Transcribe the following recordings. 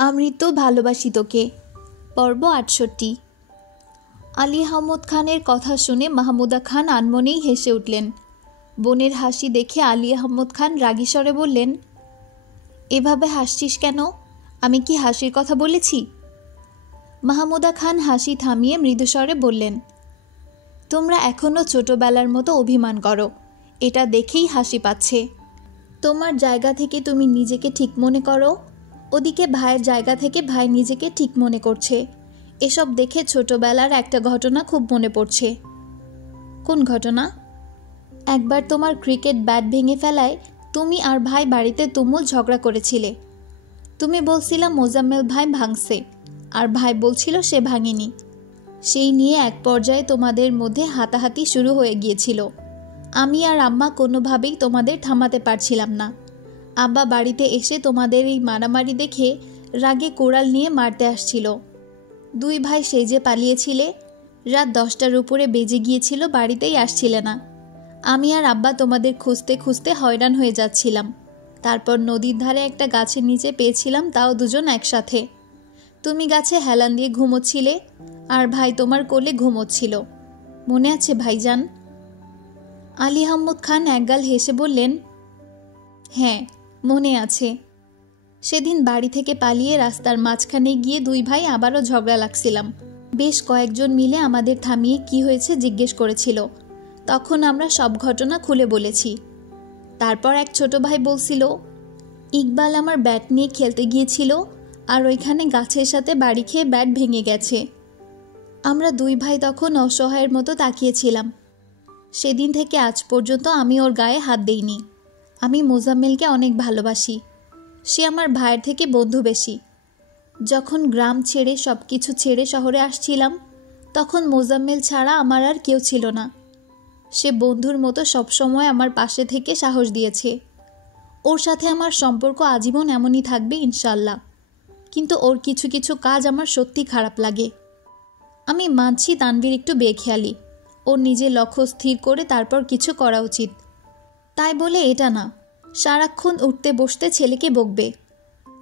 আমৃত্যু ভালোবাসি তোকে। পর্ব ৬৮। আলী আহমদ খানের কথা শুনে মাহমুদা খান আনমনেই হেসে উঠলেন। বোনের হাসি দেখে আলী আহমদ খান রাগী স্বরে বললেন, এভাবে হাসছিস কেন? আমি কি হাসির কথা বলেছি? মাহমুদা খান হাসি থামিয়ে মৃদুস্বরে বললেন, তোমরা এখনও ছোটবেলার মতো অভিমান করো, এটা দেখেই হাসি পাচ্ছে। তোমার জায়গা থেকে তুমি নিজেকে ঠিক মনে করো, ওদিকে ভাইয়ের জায়গা থেকে ভাই নিজেকে ঠিক মনে করছে। এসব দেখে ছোটবেলার একটা ঘটনা খুব মনে পড়ছে। কোন ঘটনা? একবার তোমার ক্রিকেট ব্যাট ভেঙে ফেলায় তুমি আর ভাই বাড়িতে তুমুল ঝগড়া করেছিলে। তুমি বলছিলা মোজাম্মেল ভাই ভাঙছে, আর ভাই বলছিল সে ভাঙেনি। সেই নিয়ে এক পর্যায়ে তোমাদের মধ্যে হাতাহাতি শুরু হয়ে গিয়েছিল। আমি আর আম্মা কোনোভাবেই তোমাদের থামাতে পারছিলাম না। আব্বা বাড়িতে এসে তোমাদের এই মারামারি দেখে রাগে কোড়াল নিয়ে মারতে আসছিল। দুই ভাই সেই যে পালিয়েছিলে। রাত 10টার উপরে বেজে গিয়েছিল, বাড়িতেই আসছিলে না। আমি আর আব্বা তোমাদের খুঁজতে খুঁজতে হয়রান হয়ে যাচ্ছিলাম। তারপর নদীর ধারে একটা গাছের নিচে পেয়েছিলাম, তাও দুজন একসাথে। তুমি গাছে হেলান দিয়ে ঘুমোচ্ছিলে, আর ভাই তোমার কোলে ঘুমোচ্ছিল। মনে আছে ভাইজান? আলী আহমদ খান একগাল হেসে বললেন, হ্যাঁ মনে আছে। সেদিন বাড়ি থেকে পালিয়ে রাস্তার মাঝখানে গিয়ে দুই ভাই আবারও ঝগড়া লাগছিলাম। বেশ কয়েকজন মিলে আমাদের থামিয়ে কি হয়েছে জিজ্ঞেস করেছিল। তখন আমরা সব ঘটনা খুলে বলেছি। তারপর এক ছোট ভাই বলছিল, ইকবাল আমার ব্যাট নিয়ে খেলতে গিয়েছিল, আর ওইখানে গাছের সাথে বাড়ি খেয়ে ব্যাট ভেঙে গেছে। আমরা দুই ভাই তখন অসহায়ের মতো তাকিয়েছিলাম। সেদিন থেকে আজ পর্যন্ত আমি ওর গায়ে হাত দেইনি। আমি মোজাম্মেলকে অনেক ভালোবাসি। সে আমার ভাইয়ের থেকে বন্ধু বেশি। যখন গ্রাম ছেড়ে সব কিছু ছেড়ে শহরে আসছিলাম, তখন মোজাম্মেল ছাড়া আমার আর কেউ ছিল না। সে বন্ধুর মতো সবসময় আমার পাশে থেকে সাহস দিয়েছে। ওর সাথে আমার সম্পর্ক আজীবন এমনই থাকবে ইনশাল্লাহ। কিন্তু ওর কিছু কিছু কাজ আমার সত্যি খারাপ লাগে। আমি মানছি তানভীর একটু বেখেয়ালি। ওর নিজের লক্ষ্য স্থির করে তারপর কিছু করা উচিত। তাই বলে এটা না সারাক্ষণ উঠতে বসতে ছেলেকে বকবে।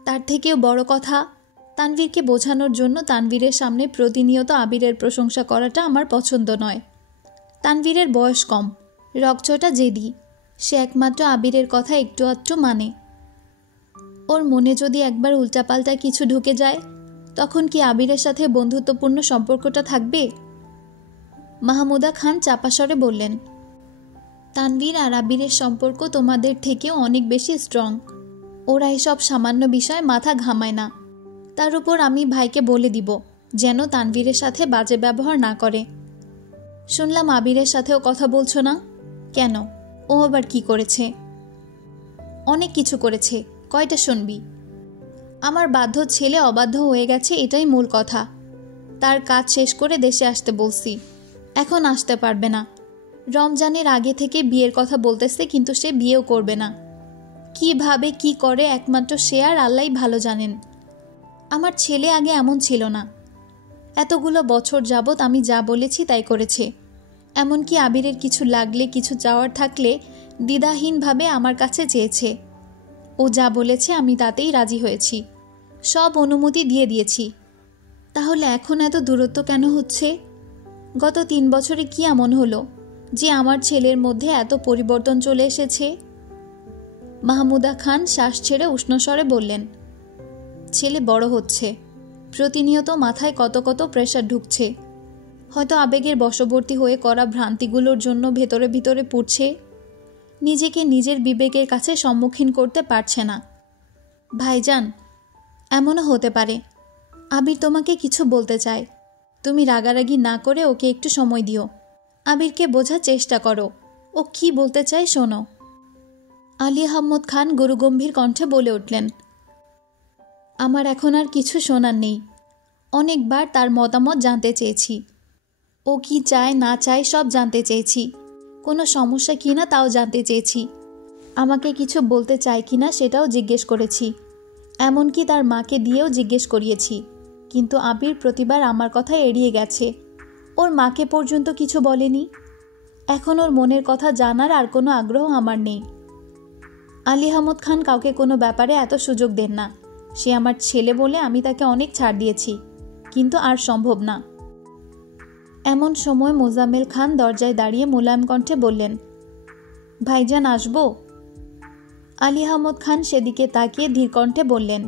তার থেকেও বড় কথা, তানভীরকে বোঝানোর জন্য তানভীরের সামনে প্রতিনিয়ত আবিরের প্রশংসা করাটা আমার পছন্দ নয়। তানভীরের বয়স কম, রকচটা জেদি। সে একমাত্র আবিরের কথা একটু আধটু মানে। ওর মনে যদি একবার উল্টাপাল্টা কিছু ঢুকে যায়, তখন কি আবিরের সাথে বন্ধুত্বপূর্ণ সম্পর্কটা থাকবে? মাহমুদা খান চাপা স্বরে বললেন, তানভীর আর আবিরের সম্পর্ক তোমাদের থেকেও অনেক বেশি স্ট্রং। ওরা এসব সামান্য বিষয়ে মাথা ঘামায় না। তার উপর আমি ভাইকে বলে দিব যেন তানভীরের সাথে বাজে ব্যবহার না করে। শুনলাম আবিরের সাথেও কথা বলছো না কেন? ও আবার কি করেছে? অনেক কিছু করেছে, কয়টা শুনবি? আমার বাধ্য ছেলে অবাধ্য হয়ে গেছে, এটাই মূল কথা। তার কাজ শেষ করে দেশে আসতে বলছি, এখন আসতে পারবে না। রমজানের আগে থেকে বিয়ের কথা বলতেছে, কিন্তু সে বিয়েও করবে না। কিভাবে কি করে একমাত্র সে আর আল্লাহই ভালো জানেন। আমার ছেলে আগে এমন ছিল না। এতগুলো বছর যাবৎ আমি যা বলেছি তাই করেছে। এমনকি আবিরের কিছু লাগলে, কিছু চাওয়ার থাকলে দ্বিধাহীনভাবে আমার কাছে চেয়েছে। ও যা বলেছে আমি তাতেই রাজি হয়েছি, সব অনুমতি দিয়ে দিয়েছি। তাহলে এখন এত দূরত্ব কেন হচ্ছে? গত 3 বছরে কি এমন হলো যে আমার ছেলের মধ্যে এত পরিবর্তন চলে এসেছে? মাহমুদা খান শ্বাস ছেড়ে উষ্ণস্বরে বললেন, ছেলে বড় হচ্ছে, প্রতিনিয়ত মাথায় কত কত প্রেশার ঢুকছে। হয়তো আবেগের বশবর্তী হয়ে করা ভ্রান্তিগুলোর জন্য ভেতরে ভিতরে পুড়ছে। নিজেকে নিজের বিবেকের কাছে সম্মুখীন করতে পারছে না। ভাইজান, এমনও হতে পারে আবির তোমাকে কিছু বলতে চায়। তুমি রাগারাগি না করে ওকে একটু সময় দিও। আবিরকে বোঝার চেষ্টা করো, ও কি বলতে চায় শোনো। আলী আহমদ খান গুরুগম্ভীর কণ্ঠে বলে উঠলেন, আমার এখন আর কিছু শোনার নেই। অনেকবার তার মতামত জানতে চেয়েছি। ও কি চায় না চায় সব জানতে চেয়েছি। কোনো সমস্যা কিনা তাও জানতে চেয়েছি। আমাকে কিছু বলতে চায় কিনা সেটাও জিজ্ঞেস করেছি। এমনকি তার মাকে দিয়েও জিজ্ঞেস করিয়েছি। কিন্তু আবির প্রতিবার আমার কথা এড়িয়ে গেছে। ওর মাকে পর্যন্ত কিছু বলেনি। এখন ওর মনের কথা জানার আর কোনো আগ্রহ আমার নেই। আলী আহমদ খান কাউকে কোনো ব্যাপারে এত সুযোগ দেন না। সে আমার ছেলে বলে আমি তাকে অনেক ছাড় দিয়েছি, কিন্তু আর সম্ভব না। এমন সময় মোজাম্মেল খান দরজায় দাঁড়িয়ে মোলায়েম কণ্ঠে বললেন, ভাইজান আসবো? আলী আহমদ খান সেদিকে তাকিয়ে ধীর কণ্ঠে বললেন,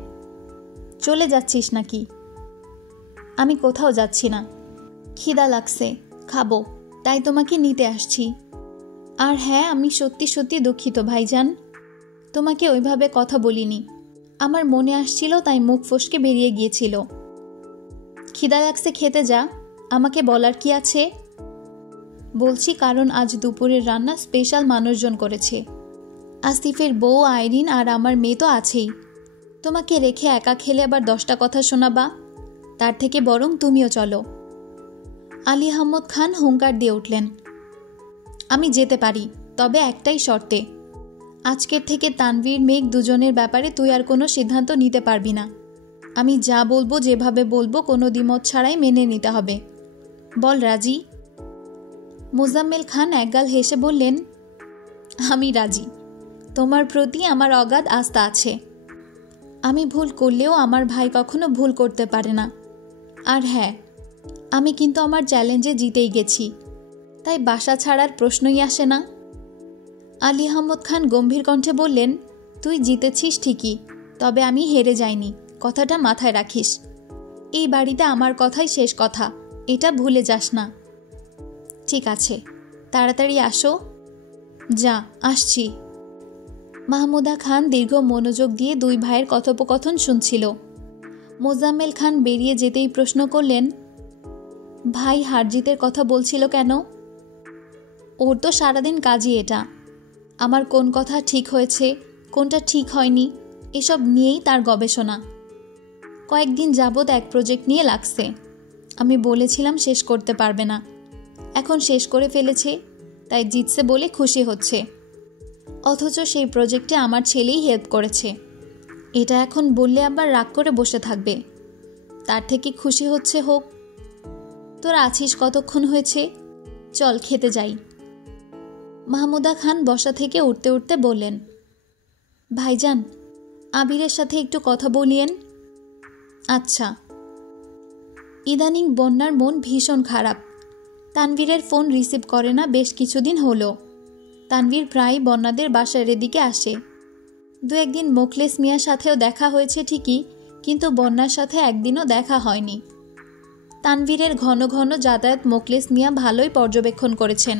চলে যাচ্ছিস নাকি? আমি কোথাও যাচ্ছি না, খিদা লাগছে, খাবো, তাই তোমাকে নিতে আসছি। আর হ্যাঁ, আমি সত্যি সত্যি দুঃখিত ভাইজান, তোমাকে ওইভাবে কথা বলিনি, আমার মনে আসছিল তাই মুখ ফসকে বেরিয়ে গিয়েছিল। খিদা লাগছে, খেতে যা, আমাকে বলার কি আছে? বলছি কারণ আজ দুপুরের রান্না স্পেশাল মানুষজন করেছে। আসিফের বউ আইরিন আর আমার মেয়ে তো আছেই। তোমাকে রেখে একা খেলে আবার 10টা কথা শোনাবা, তার থেকে বরং তুমিও চলো। আলী আহমদ খান হুঙ্কার দিয়ে উঠলেন, আমি যেতে পারি, তবে একটাই শর্তে। আজকের থেকে তানভীর মেঘ দুজনের ব্যাপারে তুই আর কোনো সিদ্ধান্ত নিতে পারবি না। আমি যা বলবো যেভাবে বলবো কোনো দ্বিমত ছাড়াই মেনে নিতে হবে। বল রাজি? মোজাম্মেল খান একগাল হেসে বললেন, আমি রাজি, তোমার প্রতি আমার অগাধ আস্থা আছে। আমি ভুল করলেও আমার ভাই কখনো ভুল করতে পারে না। আর হ্যাঁ, আমি কিন্তু আমার চ্যালেঞ্জে জিতেই গেছি, তাই বাসা ছাড়ার প্রশ্নই আসে না। আলী আহমদ খান গম্ভীর কণ্ঠে বললেন, তুই জিতেছিস ঠিকই, তবে আমি হেরে যাইনি, কথাটা মাথায় রাখিস। এই বাড়িতে আমার কথাই শেষ কথা, এটা ভুলে যাস না। ঠিক আছে, তাড়াতাড়ি আসো। যা, আসছি। মাহমুদা খান দীর্ঘ মনোযোগ দিয়ে দুই ভাইয়ের কথোপকথন শুনছিল। মোজাম্মেল খান বেরিয়ে যেতেই প্রশ্ন করলেন, ভাই হারজিতের কথা বলছিল কেন? ওর তো সারাদিন কাজই এটা। আমার কোন কথা ঠিক হয়েছে, কোনটা ঠিক হয়নি, এসব নিয়েই তার গবেষণা। কয়েকদিন যাবৎ এক প্রজেক্ট নিয়ে লাগছে। আমি বলেছিলাম শেষ করতে পারবে না, এখন শেষ করে ফেলেছে, তাই জিতছে বলে খুশি হচ্ছে। অথচ সেই প্রজেক্টে আমার ছেলেই হেল্প করেছে। এটা এখন বললে আবার রাগ করে বসে থাকবে, তার থেকে খুশি হচ্ছে হোক। তোরা আছিস কতক্ষণ হয়েছে? চল খেতে যাই। মাহমুদা খান বসা থেকে উঠতে উঠতে বললেন, ভাইজান, আবিরের সাথে একটু কথা বলিয়েন। আচ্ছা। ইদানিং বন্যার মন ভীষণ খারাপ। তানভীরের ফোন রিসিভ করে না বেশ কিছুদিন হলো। তানভীর প্রায় বন্যাদের বাসার এদিকে আসে। 2-1 দিন মোখলেস মিয়ার সাথেও দেখা হয়েছে ঠিকই, কিন্তু বন্যার সাথে একদিনও দেখা হয়নি। তানভীরের ঘন ঘন যাতায়াত মোখলেস মিয়া ভালোই পর্যবেক্ষণ করেছেন।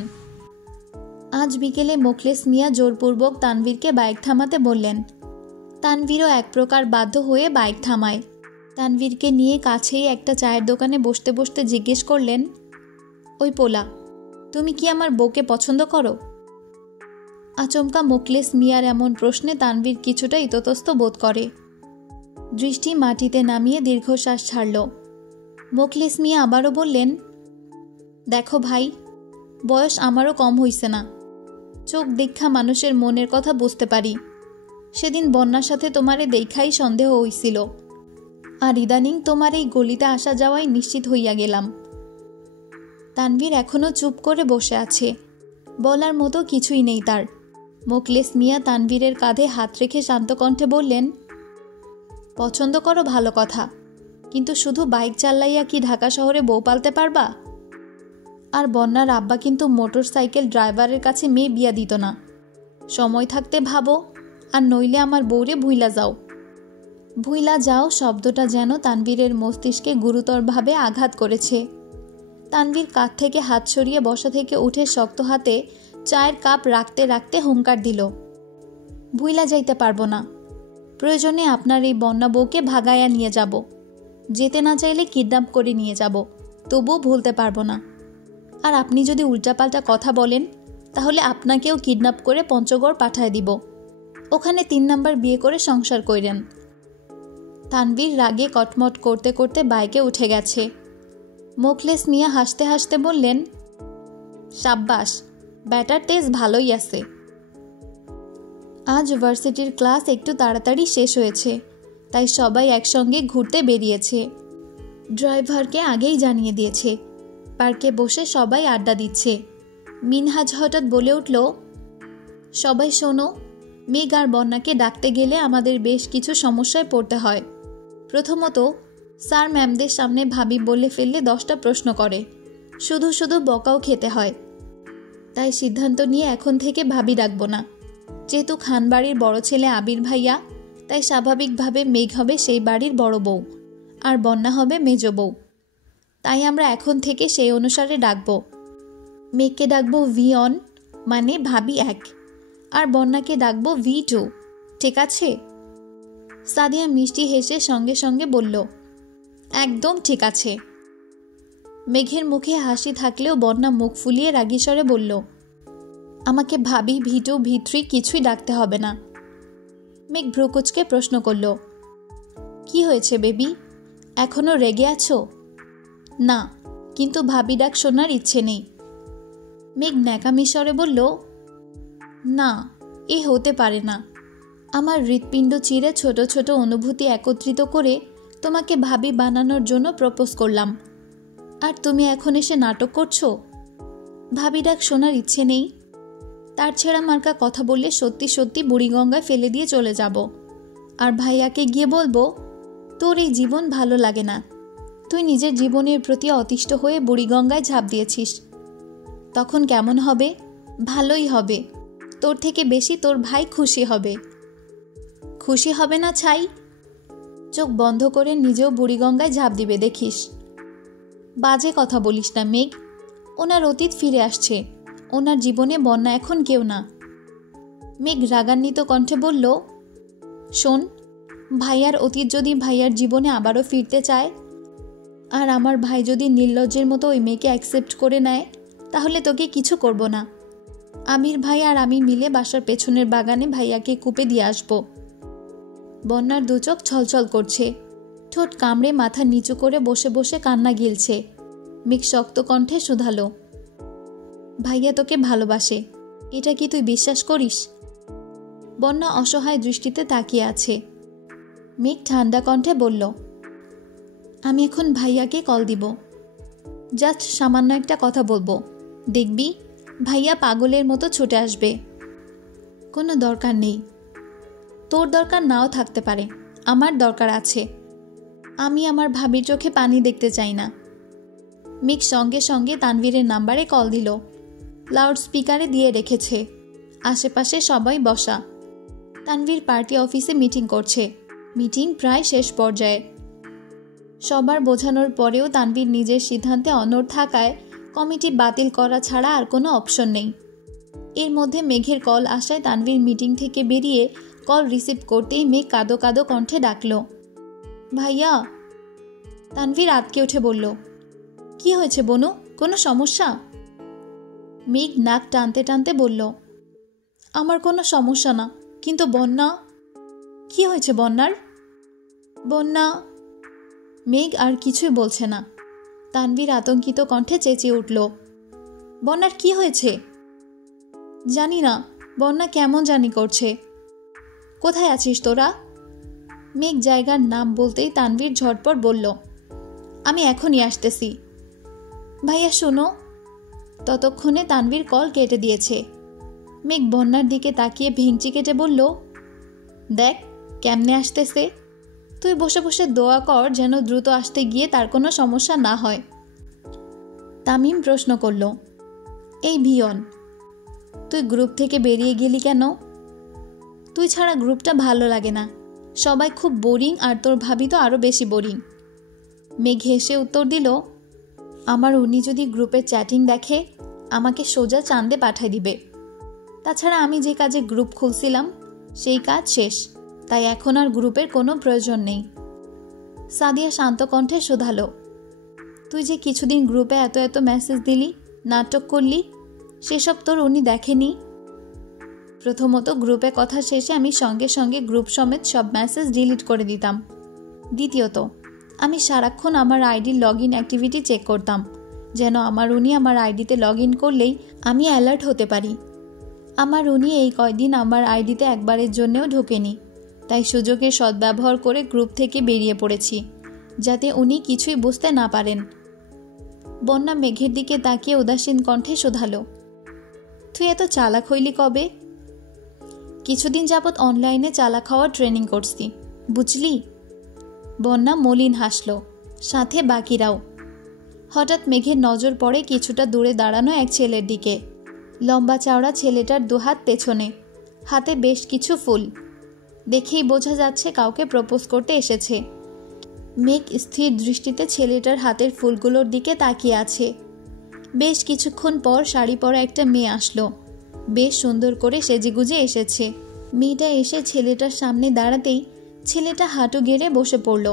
আজ বিকেলে মোখলেস মিয়া জোরপূর্বক তানভীরকে বাইক থামাতে বললেন। তানভীরও এক প্রকার বাধ্য হয়ে বাইক থামায়। তানভীরকে নিয়ে কাছেই একটা চায়ের দোকানে বসতে বসতে জিজ্ঞেস করলেন, ওই পোলা, তুমি কি আমার বউকে পছন্দ করো? আচমকা মোখলেস মিয়ার এমন প্রশ্নে তানভীর কিছুটা ইতস্তত বোধ করে। দৃষ্টি মাটিতে নামিয়ে দীর্ঘশ্বাস ছাড়ল। মোখলেস মিয়া আবারও বললেন, দেখো ভাই, বয়স আমারও কম হইছে না, চোখ দেখা মানুষের মনের কথা বুঝতে পারি। সেদিন বন্যার সাথে তোমারে দেখাই সন্দেহ হইছিল, আর ইদানিং তোমার এই গলিতে আসা যাওয়াই নিশ্চিত হইয়া গেলাম। তানভীর এখনো চুপ করে বসে আছে, বলার মতো কিছুই নেই তার। মোখলেস মিয়া তানভীরের কাঁধে হাত রেখে শান্ত কণ্ঠে বললেন, পছন্দ করো ভালো কথা, কিন্তু শুধু বাইক চালাইয়া কি ঢাকা শহরে বউ পালতে পারবা? আর বন্যার আব্বা কিন্তু মোটর সাইকেল ড্রাইভারের কাছে মেয়ে বিয়া দিত না। সময় থাকতে ভাবো, আর নইলে আমার বউরে ভুইলা যাও। ভুইলা যাও শব্দটা যেন তানভীরের মস্তিষ্কে গুরুতরভাবে আঘাত করেছে। তানভীর কাঁধ থেকে হাত সরিয়ে বসা থেকে উঠে শক্ত হাতে চায়ের কাপ রাখতে রাখতে হুঙ্কার দিল, ভুইলা যাইতে পারবো না। প্রয়োজনে আপনার এই বন্যা বউকে ভাগাইয়া নিয়ে যাব, যেতে না চাইলে কিডন্যাপ করে নিয়ে যাব, তবুও ভুলতে পারবো না। আর আপনি যদি উল্টাপাল্টা কথা বলেন, তাহলে আপনাকেও কিডন্যাপ করে পঞ্চগড় পাঠায় দিব, ওখানে 3 নাম্বার বিয়ে করে সংসার কইরেন। তানভীর রাগে কটমট করতে করতে বাইকে উঠে গেছে। মোখলেস মিয়া হাসতে হাসতে বললেন, সাব্বাস, ব্যাটার তেজ ভালোই আছে। আজ ভার্সিটির ক্লাস একটু তাড়াতাড়ি শেষ হয়েছে, তাই সবাই একসঙ্গে ঘুরতে বেরিয়েছে। ড্রাইভারকে আগেই জানিয়ে দিয়েছে। পার্কে বসে সবাই আড্ডা দিচ্ছে। মিনহাজ হঠাৎ বলে উঠল, সবাই শোনো, মেঘ আর বন্যাকে ডাকতে গেলে আমাদের বেশ কিছু সমস্যায় পড়তে হয়। প্রথমত, স্যার ম্যামদের সামনে ভাবি বলে ফেললে 10টা প্রশ্ন করে, শুধু শুধু বকাও খেতে হয়। তাই সিদ্ধান্ত নিয়ে এখন থেকে ভাবি ডাকবো না। যেহেতু খান বাড়ির বড় ছেলে আবির ভাইয়া, তাই স্বাভাবিকভাবে মেঘ হবে সেই বাড়ির বড় বউ, আর বন্যা হবে মেজ বউ। তাই আমরা এখন থেকে সেই অনুসারে ডাকবো। মেঘকে ডাকবো V1 মানে ভাবি 1, আর বন্যাকে ডাকবো V2, ঠিক আছে? সাদিয়া মিষ্টি হেসে সঙ্গে সঙ্গে বলল, একদম ঠিক আছে। মেঘের মুখে হাসি থাকলেও বন্যা মুখ ফুলিয়ে রাগী স্বরে বলল, আমাকে ভাবি V2 V3 কিছুই ডাকতে হবে না। মেঘ ভ্রুকুচকে প্রশ্ন করল, কি হয়েছে বেবি, এখনো রেগে আছো? না, কিন্তু ভাবি ডাক শোনার ইচ্ছে নেই। মেঘ ন্যাকামি স্বরে বলল, না, এ হতে পারে না। আমার হৃৎপিণ্ড চিরে ছোট ছোট অনুভূতি একত্রিত করে তোমাকে ভাবি বানানোর জন্য প্রপোজ করলাম, আর তুমি এখন এসে নাটক করছো? ভাবি ডাক শোনার ইচ্ছে নেই? তার ছেঁড়া মার্কা কথা বললে সত্যি সত্যি বুড়িগঙ্গায় ফেলে দিয়ে চলে যাব, আর ভাইয়াকে গিয়ে বলবো, তোর এই জীবন ভালো লাগে না, তুই নিজের জীবনের প্রতি অতিষ্ঠ হয়ে বুড়িগঙ্গায় ঝাঁপ দিয়েছিস। তখন কেমন হবে? ভালোই হবে, তোর থেকে বেশি তোর ভাই খুশি হবে। খুশি হবে না ছাই? চোখ বন্ধ করে নিজেও বুড়িগঙ্গায় ঝাঁপ দিবে দেখিস। বাজে কথা বলিস না মেঘ, ওনার অতীত ফিরে আসছে, ওনার জীবনে বন্যা এখন কেউ না। মেঘ রাগান্বিত কণ্ঠে বলল, শোন, ভাইয়ার অতীত যদি ভাইয়ার জীবনে আবারও ফিরতে চায়, আর আমার ভাই যদি নির্লজ্জের মতো ওই মেয়েকে অ্যাকসেপ্ট করে নেয়, তাহলে তোকে কিছু করব না। আমির ভাই আর আমি মিলে বাসার পেছনের বাগানে ভাইয়াকে কূপে দিয়ে আসবো। বন্যার দুচোখ ছলছল করছে, ঠোঁট কামড়ে মাথা নিচু করে বসে বসে কান্না গিলছে। মেঘ শক্ত কণ্ঠে শুধালো, ভাইয়া তোকে ভালোবাসে, এটা কি তুই বিশ্বাস করিস? বন্যা অসহায় দৃষ্টিতে তাকিয়ে আছে। মেঘ ঠান্ডা কণ্ঠে বলল, আমি এখন ভাইয়াকে কল দিব, জাস্ট সামান্য একটা কথা বলবো, দেখবি ভাইয়া পাগলের মতো ছুটে আসবে। কোনো দরকার নেই। তোর দরকার নাও থাকতে পারে, আমার দরকার আছে। আমি আমার ভাবির চোখে পানি দেখতে চাই না। মেঘ সঙ্গে সঙ্গে তানভীরের নাম্বারে কল দিল। লাউড স্পিকারে দিয়ে রেখেছে। আশেপাশে সবাই বসা। তানভীর পার্টি অফিসে মিটিং করছে। মিটিং প্রায় শেষ পর্যায়ে। সবার বোঝানোর পরেও তানভীর নিজের সিদ্ধান্তে অনড় থাকায় কমিটি বাতিল করা ছাড়া আর কোনো অপশন নেই। এর মধ্যে মেঘের কল আসায় তানভীর মিটিং থেকে বেরিয়ে কল রিসিভ করতেই মেঘ কাঁদো কাঁদো কণ্ঠে ডাকল, ভাইয়া। তানভীর আঁতকে উঠে বলল, কি হয়েছে বনু, কোনো সমস্যা? মেঘ নাক টানতে টানতে বলল, আমার কোনো সমস্যা না, কিন্তু বন্যা। কি হয়েছে বন্যার? বন্যা। মেঘ আর কিছুই বলছে না। তানভীর আতঙ্কিত কণ্ঠে চেঁচিয়ে উঠল, বন্যার কি হয়েছে? জানি না, বন্যা কেমন জানি করছে। কোথায় আছিস তোরা? মেঘ জায়গার নাম বলতেই তানভীর ঝটপট বলল, আমি এখনই আসতেছি। ভাইয়া শোনো। ততক্ষণে তানভীর কল কেটে দিয়েছে। মেঘ বন্যার দিকে তাকিয়ে ভেঙচি কেটে বলল, দেখ কেমনে আসতেছে, তুই বসে বসে দোয়া কর যেন দ্রুত আসতে গিয়ে তার কোনো সমস্যা না হয়। তামিম প্রশ্ন করল, এই ভিয়ন, তুই গ্রুপ থেকে বেরিয়ে গেলি কেন? তুই ছাড়া গ্রুপটা ভালো লাগে না, সবাই খুব বোরিং, আর তোর ভাবি তো আরও বেশি বোরিং। মেঘ হেসে উত্তর দিল, আমার উনি যদি গ্রুপের চ্যাটিং দেখে আমাকে সোজা চাঁদে পাঠায় দিবে। তাছাড়া আমি যে কাজে গ্রুপ খুলছিলাম সেই কাজ শেষ, তাই এখন আর গ্রুপের কোনো প্রয়োজন নেই। সাদিয়া শান্ত কণ্ঠে শোধালো, তুই যে কিছুদিন গ্রুপে এত এত মেসেজ দিলি, নাটক করলি, সেসব তোর উনি দেখেনি? প্রথমত গ্রুপে কথা শেষে আমি সঙ্গে সঙ্গে গ্রুপ সমেত সব মেসেজ ডিলিট করে দিতাম। দ্বিতীয়ত আমি সারাক্ষণ আমার আইডির লগ ইন অ্যাক্টিভিটি চেক করতাম, যেন আমার উনি আমার আইডিতে লগ ইন করলেই আমি অ্যালার্ট হতে পারি। আমার উনি এই কয়দিন আমার আইডিতে একবারের জন্যও ঢোকেনি, তাই সুযোগের সদ্ব্যবহার করে গ্রুপ থেকে বেরিয়ে পড়েছি, যাতে উনি কিছুই বুঝতে না পারেন। বন্যা মেঘের দিকে তাকিয়ে উদাসীন কণ্ঠে শোধালো, তুই এত চালাক হইলি কবে? কিছুদিন যাবৎ অনলাইনে চালাক হওয়ার ট্রেনিং করছি, বুঝলি? বন্যা মলিন হাসল, সাথে বাকিরাও। হঠাৎ মেঘের নজর পড়ে কিছুটা দূরে দাঁড়ানো এক ছেলের দিকে। লম্বা চওড়া ছেলেটার দুহাত পেছনে, হাতে বেশ কিছু ফুল। দেখেই বোঝা যাচ্ছে কাউকে প্রপোজ করতে এসেছে। মেঘ স্থির দৃষ্টিতে ছেলেটার হাতের ফুলগুলোর দিকে তাকিয়ে আছে। বেশ কিছুক্ষণ পর শাড়ি পরা একটা মেয়ে আসলো। বেশ সুন্দর করে সেজেগুজে এসেছে। মেয়েটা এসে ছেলেটার সামনে দাঁড়াতেই ছেলেটা হাঁটু গেড়ে বসে পড়ল।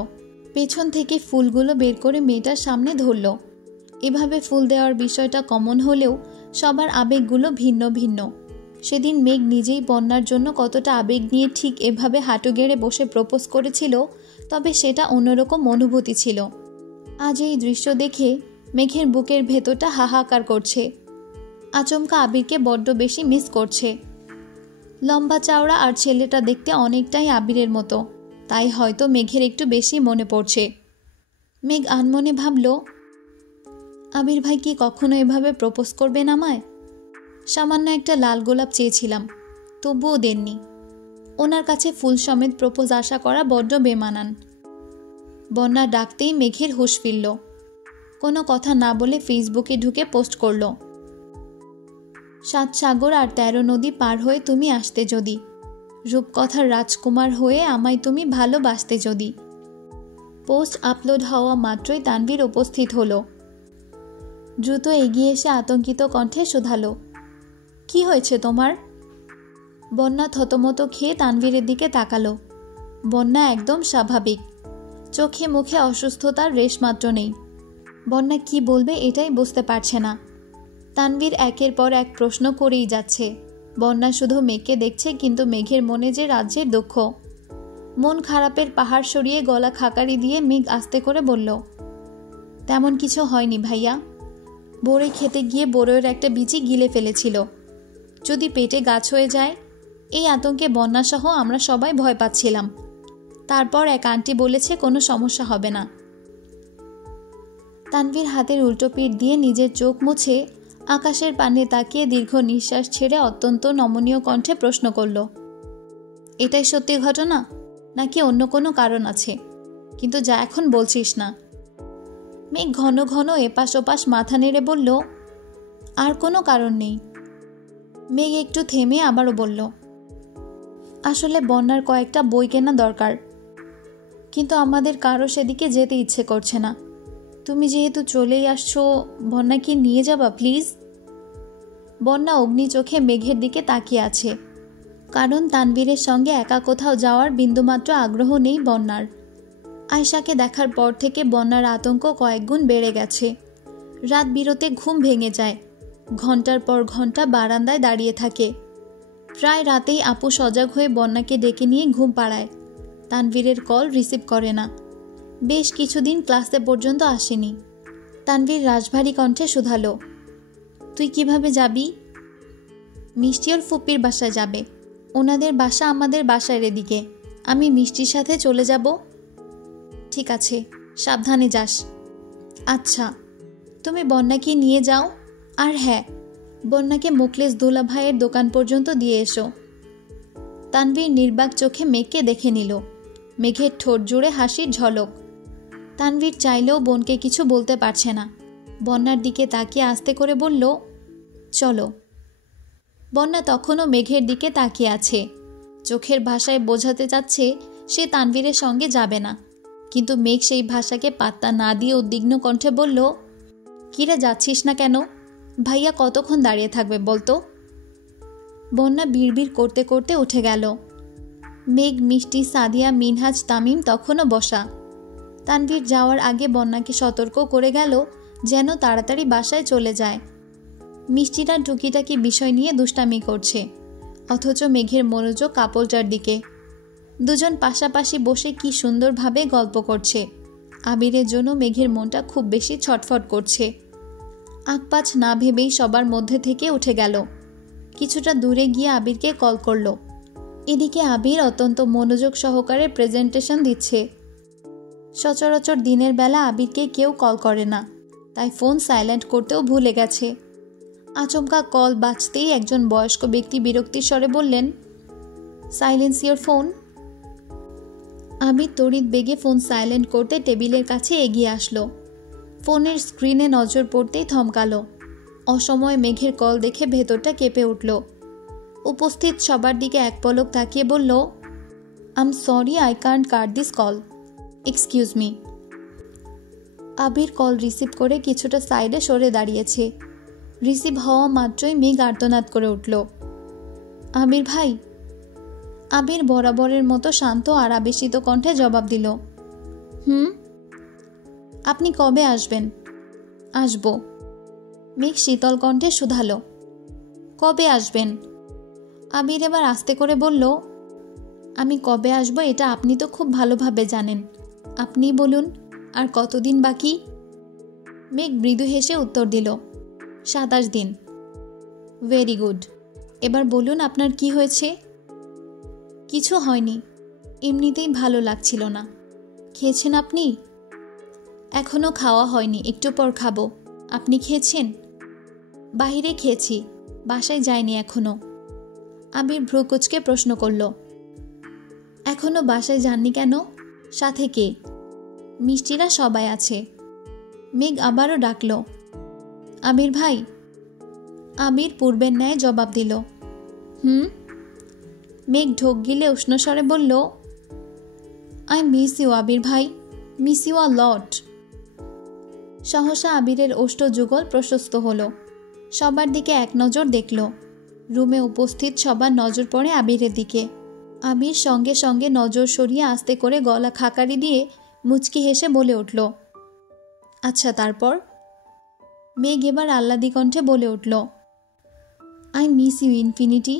পেছন থেকে ফুলগুলো বের করে মেয়েটার সামনে ধরল। এভাবে ফুল দেওয়ার বিষয়টা কমন হলেও সবার আবেগগুলো ভিন্ন ভিন্ন। সেদিন মেঘ নিজেই বন্যার জন্য কতটা আবেগ নিয়ে ঠিক এভাবে হাঁটু গেড়ে বসে প্রপোজ করেছিল, তবে সেটা অন্যরকম অনুভূতি ছিল। আজ এই দৃশ্য দেখে মেঘের বুকের ভেতরটা হাহাকার করছে। আচমকা আবিরকে বড্ড বেশি মিস করছে। লম্বা চওড়া আর ছেলেটা দেখতে অনেকটাই আবিরের মতো, তাই হয়তো মেঘের একটু বেশি মনে পড়ছে। মেঘ আনমনে ভাবল, আবির ভাই কি কখনো এভাবে প্রপোজ করবেন আমায়? সামান্য একটা লাল গোলাপ চেয়েছিলাম, তবুও দেননি। ওনার কাছে ফুল সমেত প্রপোজ আশা করা বড্ড বেমানান। বন্যা ডাকতেই মেঘের হুঁশ ফিরল। কোনো কথা না বলে ফেসবুকে ঢুকে পোস্ট করল, 7 সাগর আর 13 নদী পার হয়ে তুমি আসতে যদি, রূপকথার রাজকুমার হয়ে আমায় তুমি ভালোবাসতে যদি। পোস্ট আপলোড হওয়া মাত্রই তানভীর উপস্থিত হলো। দ্রুত এগিয়ে এসে আতঙ্কিত কণ্ঠে শোধালো, কি হয়েছে তোমার? বন্যা থতমত খেয়ে তানভীরের দিকে তাকালো। বন্যা একদম স্বাভাবিক, চোখে মুখে অসুস্থতার রেশমাত্র নেই। বন্যা কি বলবে এটাই বুঝতে পারছে না। তানভীর একের পর এক প্রশ্ন করেই যাচ্ছে। বন্যা শুধু মেঘকে দেখছে, কিন্তু মেঘের মনে যে রাজ্যের দুঃখ। মন খারাপের পাহাড় সরিয়ে গলা খাকারি দিয়ে মেঘ আস্তে করে বলল, তেমন কিছু হয়নি ভাইয়া। বড়ই খেতে গিয়ে বড়ইয়ের একটা বিচি গিলে ফেলেছিল। যদি পেটে গাছ হয়ে যায়, এই আতঙ্কে বন্যাসহ আমরা সবাই ভয় পাচ্ছিলাম। তারপর এক আন্টি বলেছে কোনো সমস্যা হবে না। তানভীর হাতের উল্টো পিঠ দিয়ে নিজের চোখ মুছে আকাশের পানে তাকিয়ে দীর্ঘ নিঃশ্বাস ছেড়ে অত্যন্ত নমনীয় কণ্ঠে প্রশ্ন করল, এটাই সত্যি ঘটনা নাকি অন্য কোনো কারণ আছে? কিন্তু যা এখন বলছিস না। মেঘ ঘন ঘন এপাশ ওপাশ মাথা নেড়ে বলল, আর কোনো কারণ নেই। মেঘ একটু থেমে আবারও বলল, আসলে বন্যার কয়েকটা বই কেনা দরকার, কিন্তু আমাদের কারো সেদিকে যেতে ইচ্ছে করছে না। তুমি যেহেতু চলেই আসছো, বন্যাকে নিয়ে যাবা প্লিজ? বন্যা অগ্নি চোখে মেঘের দিকে তাকিয়ে আছে, কারণ তানভীরের সঙ্গে একা কোথাও যাওয়ার বিন্দুমাত্র আগ্রহ নেই বন্যার। আয়শাকে দেখার পর থেকে বন্যার আতঙ্ক কয়েক গুণ বেড়ে গেছে। রাত বিরতে ঘুম ভেঙে যায়, ঘন্টার পর ঘন্টা বারান্দায় দাঁড়িয়ে থাকে। প্রায় রাতেই আপু সজাগ হয়ে বন্যাকে ডেকে নিয়ে ঘুম পাড়ায়। তানভীরের কল রিসিভ করে না। বেশ কিছুদিন ক্লাসে পর্যন্ত আসেনি। তানভীর রাশভারী কণ্ঠে শুধালো, তুই কিভাবে যাবি? মিষ্টি ওর ফুপির বাসায় যাবে। ওনাদের বাসা আমাদের বাসার এদিকে। আমি মিষ্টির সাথে চলে যাব। ঠিক আছে, সাবধানে যাস। আচ্ছা, তুমি বন্যাকে নিয়ে যাও। আর হ্যাঁ, বন্যাকে মোকলেস দুলা ভাইয়ের দোকান পর্যন্ত দিয়ে এসো। তানভীর নির্বাক চোখে মেঘকে দেখে নিল। মেঘের ঠোঁট জুড়ে হাসির ঝলক। তানভীর চাইলেও বোনকে কিছু বলতে পারছে না। বন্যার দিকে তাকিয়ে আস্তে করে বলল, চলো। বন্যা তখনও মেঘের দিকে তাকিয়ে আছে। চোখের ভাষায় বোঝাতে চাচ্ছে সে তানভীরের সঙ্গে যাবে না, কিন্তু মেঘ সেই ভাষাকে পাত্তা না দিয়ে উদ্বিগ্ন কণ্ঠে বলল, কিরে যাচ্ছিস না কেন? ভাইয়া কতক্ষণ দাঁড়িয়ে থাকবে বলতো? বন্যা বিড়বিড় করতে করতে উঠে গেল। মেঘ, মিষ্টি, সাদিয়া, মিনহাজ, তামিম তখনও বসা। তানভীর যাওয়ার আগে বন্যাকে সতর্ক করে গেল যেন তাড়াতাড়ি বাসায় চলে যায়। মিষ্টিরা টুকিটাকি বিষয় নিয়ে দুষ্টামি করছে, অথচ মেঘের মনোযোগ কাপড়টার দিকে। দুজন পাশাপাশি বসে কি সুন্দরভাবে গল্প করছে। আবিরের জন্য মেঘের মনটা খুব বেশি ছটফট করছে। আকপাছ না ভেবেই সবার মধ্যে থেকে উঠে গেল। কিছুটা দূরে গিয়ে আবিরকে কল করল। এদিকে আবির অত্যন্ত মনোযোগ সহকারে প্রেজেন্টেশন দিচ্ছে। সচরাচর দিনের বেলা আবিরকে কেউ কল করে না, তাই ফোন সাইলেন্ট করতেও ভুলে গেছে। আচমকা কল বাজতেই একজন বয়স্ক ব্যক্তি বিরক্তির স্বরে বললেন, সাইলেন্স ইওর ফোন। আবির তড়িৎ বেগে ফোন সাইলেন্ট করতে টেবিলের কাছে এগিয়ে আসলো। ফোনের স্ক্রিনে নজর পড়তেই থমকালো। অসময়ে মেঘের কল দেখে ভেতরটা কেঁপে উঠল। উপস্থিত সবার দিকে এক পলক তাকিয়ে বলল, I am sorry, I can't cut this call, excuse me. Abir call receive করে কিছুটা সাইডে সরে দাঁড়িয়েছে। রিসিভ হওয়া মাত্রই মেঘ আর্তনাদ করে উঠল, আবির ভাই। আবির বরাবরের মতো শান্ত আর আবেশিত কণ্ঠে জবাব দিল, আপনি কবে আসবেন? আসব। মেঘ শীতল কণ্ঠে শুধালো, কবে আসবেন? আবির এবার আস্তে করে বলল, আমি কবে আসব এটা আপনি তো খুব ভালোভাবে জানেন, আপনি বলুন আর কতদিন বাকি? মেঘ মৃদু হেসে উত্তর দিল, 27 দিন। Very good. এবার বলুন আপনার কি হয়েছে? কিছু হয়নি, এমনিতেই ভালো লাগছিল না। খেয়েছেন আপনি? এখনো খাওয়া হয়নি, একটু পর খাবো। আপনি খেয়েছেন? বাহিরে খেয়েছি, বাসায় যায়নি এখনো। আবির ভ্রু কুঁচকে প্রশ্ন করল, এখনো বাসায় যাননি কেন? সাথে কে? মিষ্টিরা সবাই আছে। মেঘ আবারও ডাকল, আবির ভাই। আবির পূর্বের ন্যায় জবাব দিল, মেঘ ঢোক গিলে উষ্ণস্বরে বলল, আই মিস ইউ আবির ভাই, মিস ইউ আ লট। সহসা আবিরের ওষ্ঠ যুগল প্রশস্ত হলো। সবার দিকে এক নজর দেখল। রুমে উপস্থিত সবার নজর পড়ে আবিরের দিকে। আবির সঙ্গে সঙ্গে নজর সরিয়ে আস্তে করে গলা খাকারি দিয়ে মুচকি হেসে বলে উঠল, আচ্ছা তারপর? মেঘ এবার আহ্লাদি কণ্ঠে বলে উঠল, I miss you infinity,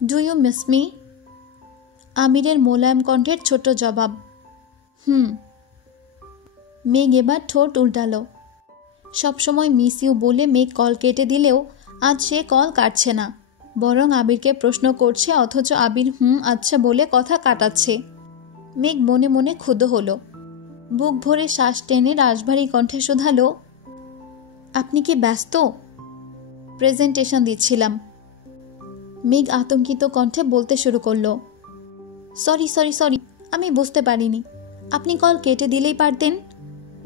do you miss me? আবিরের মোলায়েম কণ্ঠের ছোট্ট জবাব, মেঘ এবার ঠোঁট উল্টালো। সবসময় মিস ইউ বলে মেঘ কল কেটে দিলেও আজ সে কল কাটছে না, বরং আবিরকে প্রশ্ন করছে, অথচ আবির আচ্ছা বলে কথা কাটাচ্ছে। মেঘ মনে মনে ক্ষুব্ধ হলো। বুক ভরে শ্বাস টেনে রাশভারী কণ্ঠে শোধালো, আপনি কি ব্যস্ত? প্রেজেন্টেশন দিচ্ছিলাম। মেঘ আতঙ্কিত কণ্ঠে বলতে শুরু করলো, সরি সরি সরি, আমি বুঝতে পারিনি। আপনি কল কেটে দিলেই পারতেন।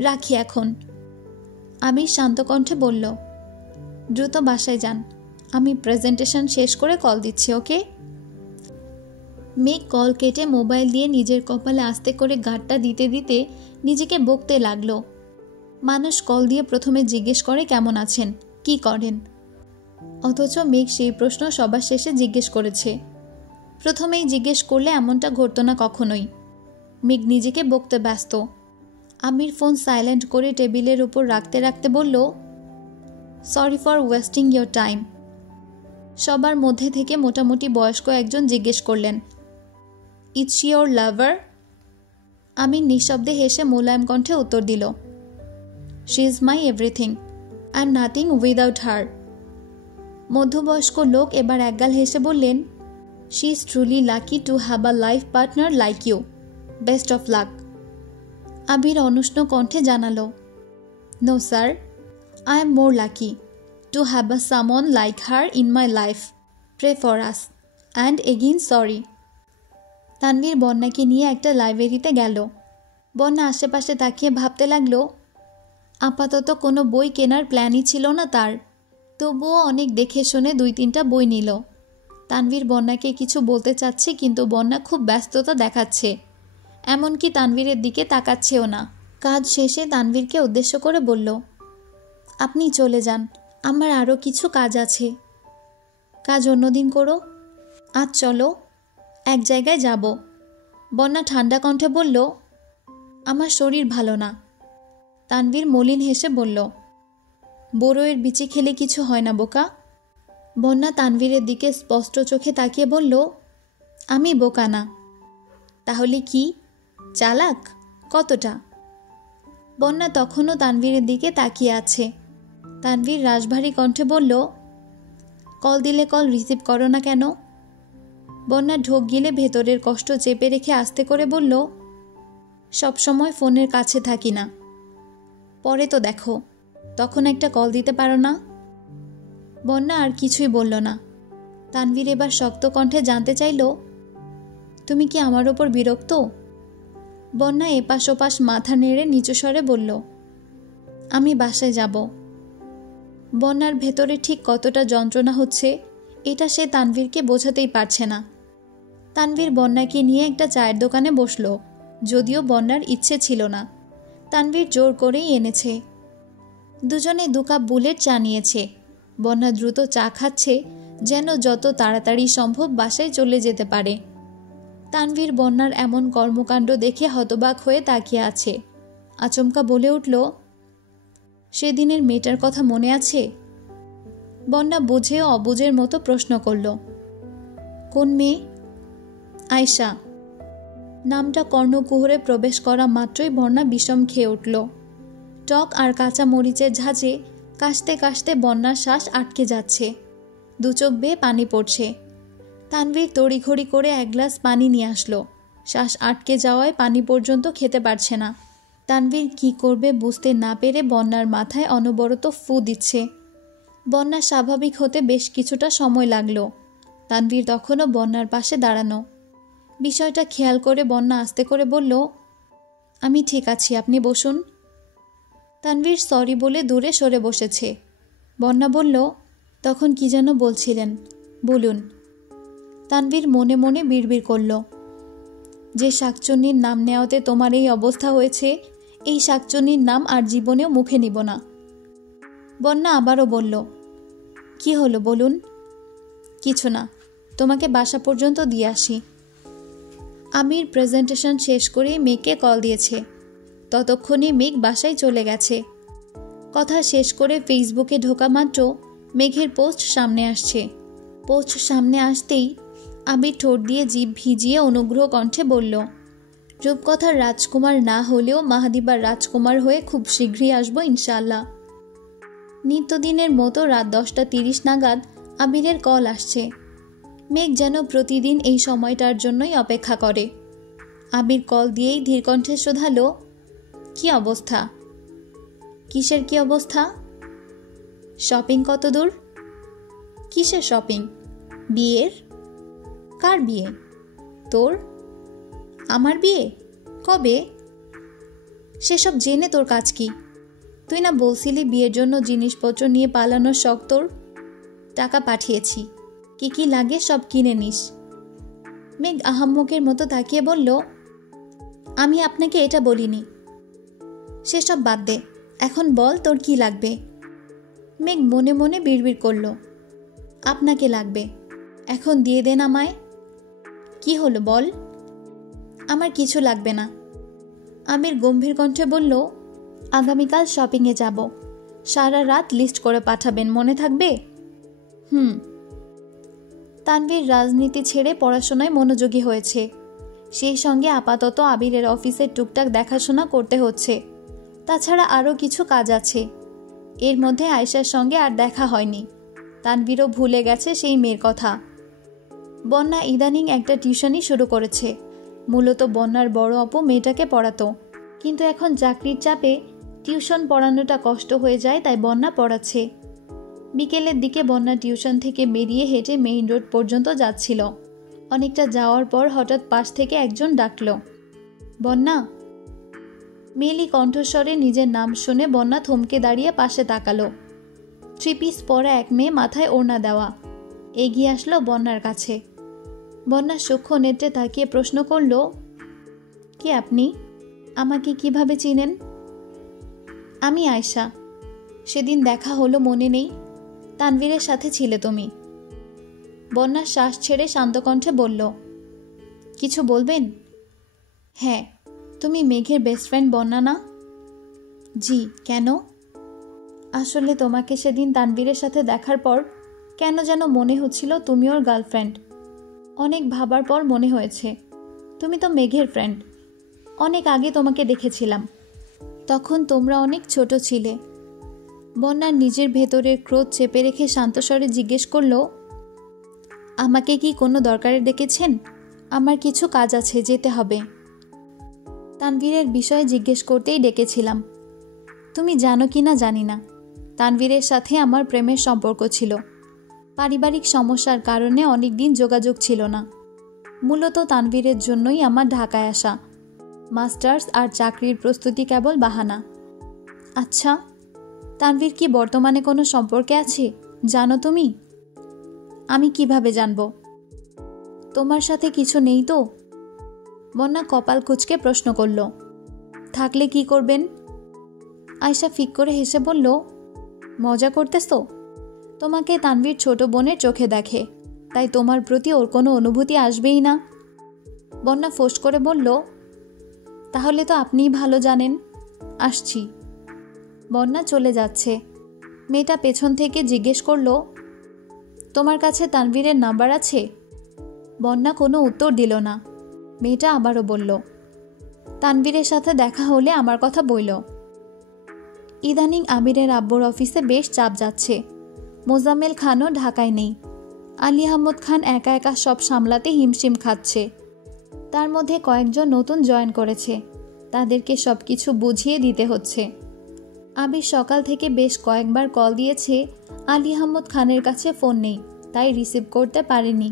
রাখি এখন। আবির শান্ত কণ্ঠে বলল, দ্রুত বাসায় যান, আমি প্রেজেন্টেশন শেষ করে কল দিচ্ছি, ওকে? মেঘ কল কেটে মোবাইল দিয়ে নিজের কপালে আস্তে করে গাঁটটা দিতে দিতে নিজেকে বকতে লাগলো। মানুষ কল দিয়ে প্রথমে জিজ্ঞেস করে কেমন আছেন, কি করেন, অথচ মেঘ সেই প্রশ্ন সবার শেষে জিজ্ঞেস করেছে। প্রথমেই জিজ্ঞেস করলে এমনটা ঘটতো না কখনোই। মেঘ নিজেকে বকতে ব্যস্ত। আবির ফোন সাইলেন্ট করে টেবিলের উপর রাখতে রাখতে বলল, sorry for wasting your time. সবার মধ্যে থেকে মোটামুটি বয়স্ক একজন জিজ্ঞেস করলেন, it's she your lover? Amir নিঃশব্দে হেসে মোলায়েম কণ্ঠে উত্তর দিল, she is my everything, I am nothing without her. মধ্যবয়স্ক লোক এবার একগাল হেসে বললেন, she is truly lucky to have a life partner like you, best of luck. Abir অনুষ্ণ কণ্ঠে জানালো, no sir, I am more lucky to have আ সামন like her in my life, pray for us, and again sorry. Tanvir বন্যাকে নিয়ে একটা লাইব্রেরিতে গেল। বন্যা আশেপাশে তাকিয়ে ভাবতে লাগলো, আপাতত কোনো বই কেনার প্ল্যানই ছিল না তার, তবুও অনেক দেখে শুনে 2-3টা বই নিল। তানভীর বন্যাকে কিছু বলতে চাচ্ছে, কিন্তু বন্যা খুব ব্যস্ততা দেখাচ্ছে, এমনকি তানভীরের দিকে তাকাচ্ছেও না। কাজ শেষে তানভীরকে উদ্দেশ্য করে বলল, আপনি চলে যান, আমার আরও কিছু কাজ আছে। কাজ অন্যদিন করো, আজ চলো, এক জায়গায় যাব। বন্যা ঠান্ডা কণ্ঠে বলল, আমার শরীর ভালো না। তানভীর মলিন হেসে বলল, বড়ইয়ের বিচি খেলে কিছু হয় না বোকা। বন্যা তানভীরের দিকে স্পষ্ট চোখে তাকিয়ে বলল, আমি বোকা না। তাহলে কি? চালাক? কতটা? বন্যা তখনও তানভীরের দিকে তাকিয়ে আছে। তানভীর রাশভারী কণ্ঠে বলল, কল দিলে কল রিসিভ করো না কেন? বন্যা ঢোক গিলে ভেতরের কষ্ট চেপে রেখে আস্তে করে বলল, সবসময় ফোনের কাছে থাকি না। পরে তো দেখো, তখন একটা কল দিতে পারো না। বন্যা আর কিছুই বলল না। তানভীর এবার শক্ত কণ্ঠে জানতে চাইল, তুমি কি আমার ওপর বিরক্ত? বন্যা এপাশ ওপাশ মাথা নেড়ে নিচু স্বরে বলল, আমি বাসায় যাব। বন্যার ভেতরে ঠিক কতটা যন্ত্রণা হচ্ছে এটা সে তানভীরকে বোঝাতেই পারছে না। তানভীর বন্যাকে নিয়ে একটা চায়ের দোকানে বসল, যদিও বন্যার ইচ্ছে ছিল না। তানভীর জোর করেই এনেছে। দুজনে 2 কাপ বুলেট চা নিয়েছে। বন্যা দ্রুত চা খাচ্ছে, যেন যত তাড়াতাড়ি সম্ভব বাসায় চলে যেতে পারে। তানভীর বন্যার এমন কর্মকাণ্ড দেখে হতবাক হয়ে তাকিয়ে আছে। আচমকা বলে উঠল, সেদিনের মেয়েটার কথা মনে আছে? বন্যা বুঝে অবুঝের মতো প্রশ্ন করল, কোন মেয়ে? আয়শা। নামটা কর্ণকুহরে প্রবেশ করা মাত্রই বন্যা বিষম খেয়ে উঠল। টক আর কাঁচা মরিচের ঝাঁঝে কাশতে কাশতে বন্যার শ্বাস আটকে যাচ্ছে, 2 চোখ বেয়ে পানি পড়ছে। তানভীর তড়িঘড়ি করে 1 গ্লাস পানি নিয়ে আসলো। শ্বাস আটকে যাওয়ায় পানি পর্যন্ত খেতে পারছে না। তানভীর কি করবে বুঝতে না পেরে বন্যার মাথায় অনবরত ফু দিচ্ছে। বন্যা স্বাভাবিক হতে বেশ কিছুটা সময় লাগলো। তানভীর তখনও বন্যার পাশে দাঁড়ানো। বিষয়টা খেয়াল করে বন্যা আস্তে করে বলল, আমি ঠিক আছি, আপনি বসুন। তানভীর সরি বলে দূরে সরে বসেছে। বন্যা বলল, তখন কি যেন বলছিলেন, বলুন। তানভীর মনে মনে বিড়বিড় করল, যে শাকচুন্নির নাম নেওয়াতে তোমার এই অবস্থা হয়েছে, এই শাকচুন্নির নাম আর জীবনেও মুখে নিব না। বন্যা আবারও বলল, কি হলো বলুন। কিছু না, তোমাকে বাসা পর্যন্ত দিয়ে আসি। আমির প্রেজেন্টেশন শেষ করে মেঘকে কল দিয়েছে। ততক্ষণে মেঘ বাসায় চলে গেছে। কথা শেষ করে ফেসবুকে ঢোকা মাত্র মেঘের পোস্ট সামনে আসছে। পোস্ট সামনে আসতেই আবির ঠোঁট দিয়ে জিভ ভিজিয়ে অনুগ্রহ কণ্ঠে বলল, রূপকথার রাজকুমার না হলেও মাহাদিবার রাজকুমার হয়ে খুব শীঘ্রই আসবো ইনশাআল্লাহ। নিত্যদিনের মতো রাত 10:30 নাগাদ আবিরের কল আসছে। মেঘ যেন প্রতিদিন এই সময়টার জন্যই অপেক্ষা করে। আবির কল দিয়েই ধীর কণ্ঠে শোধালো, কি অবস্থা? কিসের কি অবস্থা? শপিং কত দূর? কিসের শপিং? বিয়ের। কার বিয়ে? তোর। আমার বিয়ে? কবে? সেসব জেনে তোর কাজ কি? তুই না বলছিলি বিয়ের জন্য জিনিসপত্র নিয়ে পালানোর শখ তোর? টাকা পাঠিয়েছি, কি কি লাগে সব কিনে নিস। মেঘ আহাম্মকের মতো তাকিয়ে বলল, আমি আপনাকে এটা বলিনি। সেসব বাদ দে, এখন বল তোর কি লাগবে। মেঘ মনে মনে বিড়বিড় করল, আপনাকে লাগবে, এখন দিয়ে দেন আমায়। কি হলো বল। আমার কিছু লাগবে না। আমির গম্ভীর কণ্ঠে বলল, আগামীকাল শপিংয়ে যাব, সারা রাত লিস্ট করে পাঠাবেন, মনে থাকবে? তানভীর রাজনীতি ছেড়ে পড়াশোনায় মনোযোগী হয়েছে। সেই সঙ্গে আপাতত আবিরের অফিসের টুকটাক দেখাশোনা করতে হচ্ছে। তাছাড়া আরও কিছু কাজ আছে। এর মধ্যে আয়েশার সঙ্গে আর দেখা হয়নি। তানভীরও ভুলে গেছে সেই মেয়ের কথা। বন্যা ইদানিং একটা টিউশনই শুরু করেছে। মূলত বন্যার বড় আপু মেয়েটাকে পড়াতো, কিন্তু এখন চাকরির চাপে টিউশন পড়ানোটা কষ্ট হয়ে যায়, তাই বন্যা পড়াচ্ছে। বিকেলের দিকে বন্যা টিউশন থেকে বেরিয়ে হেঁটে মেইন রোড পর্যন্ত যাচ্ছিল। অনেকটা যাওয়ার পর হঠাৎ পাশ থেকে একজন ডাকল, বন্যা। মেলি কণ্ঠস্বরে নিজের নাম শুনে বন্যা থমকে দাঁড়িয়ে পাশে তাকালো। 3 পিস পরা এক মেয়ে, মাথায় ওড়না দেওয়া, এগিয়ে আসলো বন্যার কাছে। বন্যা সূক্ষ্ম নেত্রে তাকিয়ে প্রশ্ন করল, কে আপনি? আমাকে কিভাবে চিনেন? আমি আয়শা, সেদিন দেখা হলো মনে নেই? তানভীরের সাথে ছিলে তুমি। বন্যা শ্বাস ছেড়ে শান্ত কণ্ঠে বলল, কিছু বলবেন? হ্যাঁ, তুমি মেঘের বেস্ট ফ্রেন্ড বন্যা না? জি, কেন? আসলে তোমাকে সেদিন তানভীরের সাথে দেখার পর কেন যেন মনে হচ্ছিল তুমি ওর গার্লফ্রেন্ড। অনেক ভাবার পর মনে হয়েছে তুমি তো মেঘের ফ্রেন্ড। অনেক আগে তোমাকে দেখেছিলাম, তখন তোমরা অনেক ছোট ছিলে। বন্যার নিজের ভেতরের ক্রোধ চেপে রেখে শান্তস্বরে জিজ্ঞেস করল, আমাকে কি কোনো দরকারে ডেকেছেন? আমার কিছু কাজ আছে, যেতে হবে। তানভীরের বিষয়ে জিজ্ঞেস করতেই ডেকেছিলাম। তুমি জানো কি না জানি না, তানভীরের সাথে আমার প্রেমের সম্পর্ক ছিল। পারিবারিক সমস্যার কারণে অনেক দিন যোগাযোগ ছিল না। মূলত তানভীরের জন্যই আমার ঢাকায় আসা। মাস্টার্স আর চাকরির প্রস্তুতি কেবল বাহানা। আচ্ছা, তানভীর কি বর্তমানে কোনো সম্পর্কে আছে জানো তুমি? আমি কিভাবে জানব? তোমার সাথে কিছু নেই তো? বন্যা কপাল কুঁচকে প্রশ্ন করল। থাকলে কি করবেন? আয়শা ফিক করে হেসে বলল, মজা করতেছ? তোমাকে তানভীর ছোট বোনের চোখে দেখে, তাই তোমার প্রতি ওর কোনো অনুভূতি আসবেই না। বন্যা ফোঁস করে বলল, তাহলে তো আপনিই ভালো জানেন। আসছি। বন্যা চলে যাচ্ছে। মেয়েটা পেছন থেকে জিজ্ঞেস করল, তোমার কাছে তানভীরের নাম্বার আছে? বন্যা কোনো উত্তর দিল না। মেয়েটা আবারও বলল, তানভীরের সাথে দেখা হলে আমার কথা বইল। ইদানিং আমিরের আব্বুর অফিসে বেশ চাপ যাচ্ছে। মোজাম্মেল খানও ঢাকায় নেই। আলী আহমদ খান একা একা সব সামলাতে হিমশিম খাচ্ছে। তার মধ্যে কয়েকজন নতুন জয়েন করেছে, তাদেরকে সব কিছু বুঝিয়ে দিতে হচ্ছে। আবির সকাল থেকে বেশ কয়েকবার কল দিয়েছে, আলী আহমদ খানের কাছে ফোন নেই, তাই রিসিভ করতে পারেনি।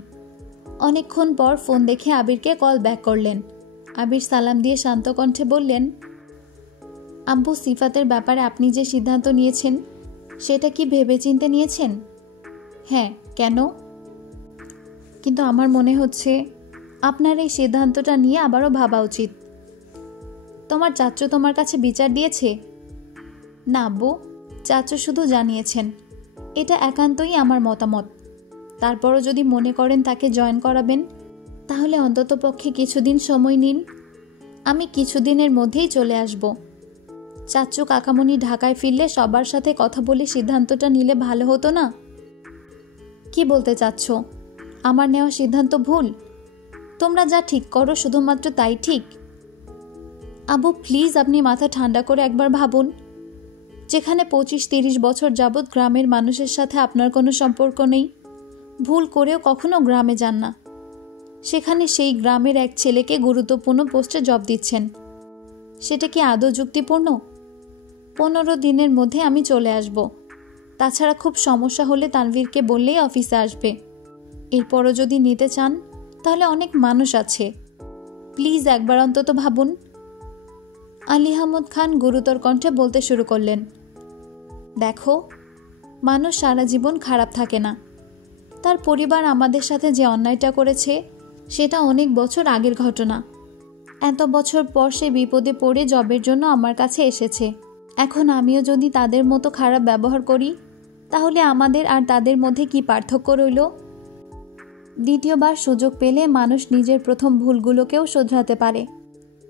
অনেকক্ষণ পর ফোন দেখে আবিরকে কল ব্যাক করলেন। আবির সালাম দিয়ে শান্ত কণ্ঠে বললেন, আব্বু, সিফাতের ব্যাপারে আপনি যে সিদ্ধান্ত নিয়েছেন সেটা কি ভেবেচিন্তে নিয়েছেন? হ্যাঁ। কেন? কিন্তু আমার মনে হচ্ছে আপনার এই সিদ্ধান্তটা নিয়ে আবারও ভাবা উচিত। তোমার চাচু তোমার কাছে বিচার দিয়েছে? না আব্বু, চাচু শুধু জানিয়েছেন। এটা একান্তই আমার মতামত। তারপরও যদি মনে করেন তাকে জয়েন করাবেন, তাহলে অন্ততপক্ষে কিছুদিন সময় নিন। আমি কিছুদিনের মধ্যেই চলে আসব। চাচু কাকামণি ঢাকায় ফিরলে সবার সাথে কথা বলে সিদ্ধান্তটা নিলে ভালো হতো না? কি বলতে চাচ্ছ? আমার নেওয়া সিদ্ধান্ত ভুল? তোমরা যা ঠিক করো শুধুমাত্র তাই ঠিক? আবু প্লিজ, আপনি মাথা ঠান্ডা করে একবার ভাবুন। যেখানে 25-30 বছর যাবৎ গ্রামের মানুষের সাথে আপনার কোনো সম্পর্ক নেই, ভুল করেও কখনো গ্রামে যান না, সেখানে সেই গ্রামের এক ছেলেকে গুরুত্বপূর্ণ পোস্টে জব দিচ্ছেন, সেটা কি আদৌ যুক্তিপূর্ণ? 15 দিনের মধ্যে আমি চলে আসব। তাছাড়া খুব সমস্যা হলে তানভীরকে বললেই অফিসে আসবে। এরপরও যদি নিতে চান তাহলে অনেক মানুষ আছে। প্লিজ একবার অন্তত ভাবুন। আলী আহমদ খান গুরুতর কণ্ঠে বলতে শুরু করলেন, দেখো, মানুষ সারা জীবন খারাপ থাকে না। তার পরিবার আমাদের সাথে যে অন্যায়টা করেছে সেটা অনেক বছর আগের ঘটনা। এত বছর পর সে বিপদে পড়ে জবের জন্য আমার কাছে এসেছে। এখন আমিও যদি তাদের মতো খারাপ ব্যবহার করি, তাহলে আমাদের আর তাদের মধ্যে কি পার্থক্য রইল? দ্বিতীয়বার সুযোগ পেলে মানুষ নিজের প্রথম ভুলগুলোকেও শোধরাতে পারে।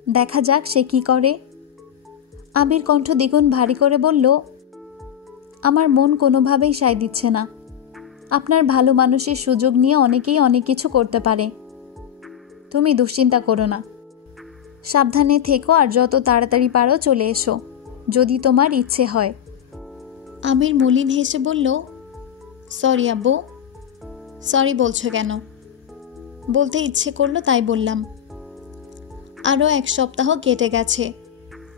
দেখা যাক সে কি করে। আবির কণ্ঠ দ্বিগুণ ভারী করে বলল, আমার মন কোনোভাবেই সায় দিচ্ছে না। আপনার ভালো মানুষের সুযোগ নিয়ে অনেকেই অনেক কিছু করতে পারে। তুমি দুশ্চিন্তা করো না, সাবধানে থেকো আর যত তাড়াতাড়ি পারো চলে এসো, যদি তোমার ইচ্ছে হয়। আবির মলিন হেসে বলল, সরি আব্বু। সরি বলছো কেন? বলতে ইচ্ছে করলো তাই বললাম। আরও 1 সপ্তাহ কেটে গেছে।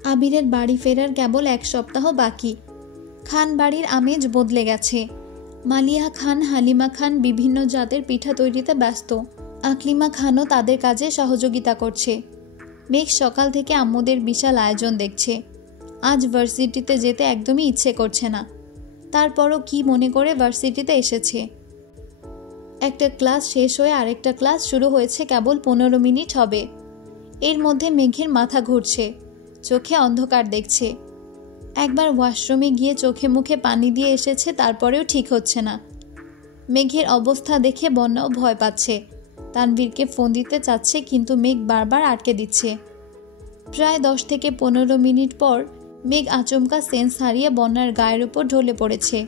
আবিরের বাড়ি ফেরার কেবল 1 সপ্তাহ বাকি। খান বাড়ির আমেজ বদলে গেছে। মালিয়া খান, হালিমা খান বিভিন্ন জাতের পিঠা তৈরিতে ব্যস্ত। আকলিমা খানও তাদের কাজে সহযোগিতা করছে। মেঘ সকাল থেকে আম্মুদের বিশাল আয়োজন দেখছে। আজ ভার্সিটিতে যেতে একদমই ইচ্ছে করছে না, তারপরও কি মনে করে ভার্সিটিতে এসেছে। একটা ক্লাস শেষ হয়ে আরেকটা ক্লাস শুরু হয়েছে কেবল 15 মিনিট হবে। এর মধ্যে মেঘের মাথা ঘুরছে, চোখে অন্ধকার দেখছে। একবার ওয়াশরুমে গিয়ে চোখে মুখে পানি দিয়ে এসেছে, তারপরেও ঠিক হচ্ছে না। মেঘের অবস্থা দেখে বন্যাও ভয় পাচ্ছে। তানভীরকে ফোন দিতে চাচ্ছে, কিন্তু মেঘ বারবার আটকে দিচ্ছে। প্রায় 10 থেকে 15 মিনিট পর মেঘ আচমকা সেন্স হারিয়ে বন্যার গায়ের উপর ঢলে পড়েছে।